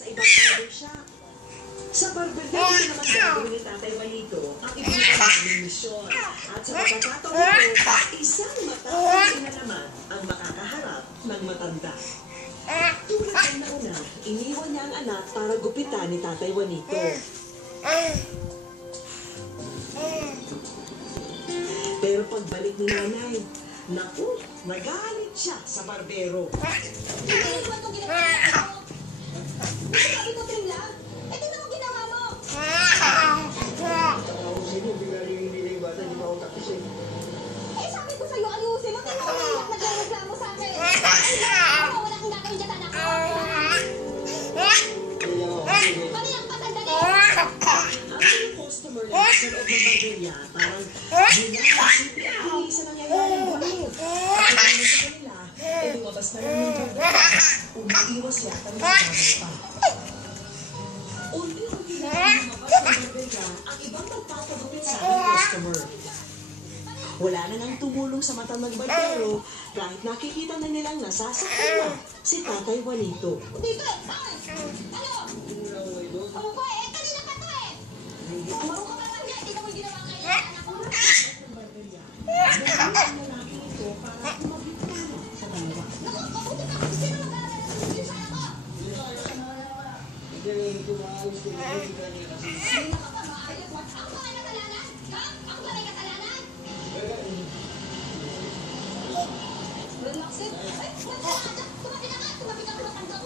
sa ibang barber shop. Sa barber naman gagawin ni Tatay Juanito ang ibang maraming misyon. At sa pagkakataon ito, isang matapang na naman ang makakaharap ng matanda. Tulad ng nauna, iniwan niya ang anak para gupitan ni Tatay Juanito. Pero pagbalik ni nanay, naku, nagalit siya sa barbero. Hindi ba itong ginawa mo? Sabi ko trim lang. Eh, di naman ginawa mo. Eh, sabi ko sa'yo, ayusin mo. Tingnan mo, iyak nagreklamo sa akin. Ano, wala kang gagawin dyan, anak ko. Maniyak pa, sandali. Ang mga customer na sa loob ng barberya, parang ginagawa sa nangyayaring gulo. At naman sa kanila, lumabas na lang ng barberya. Umiiwas yata ng bagay pa. Unti-unti na lumabas ng barberya ang ibang magpapagupit sa aking customer. Wala na nang tumulong sa mata ng barbero kahit nakikita na nilang nasasaktan na si Tatay Juanito. Dito eh. Ay! Ano? Ako ko eh. Kanina pa to eh. Marunong ka ba lang yan? Tingnan mo yung ginawa kayo ng anak ko. Naku, mabuti pa kung sino mag-aalala sa video sa anak ko. Hindi na ka pa maayos. Ang bakay kasalanan? Ha? Ang bakay kasalanan? Relax eh. Ay, wala ka. Tumabi na ka. Tumabi ka. Tumabi ka.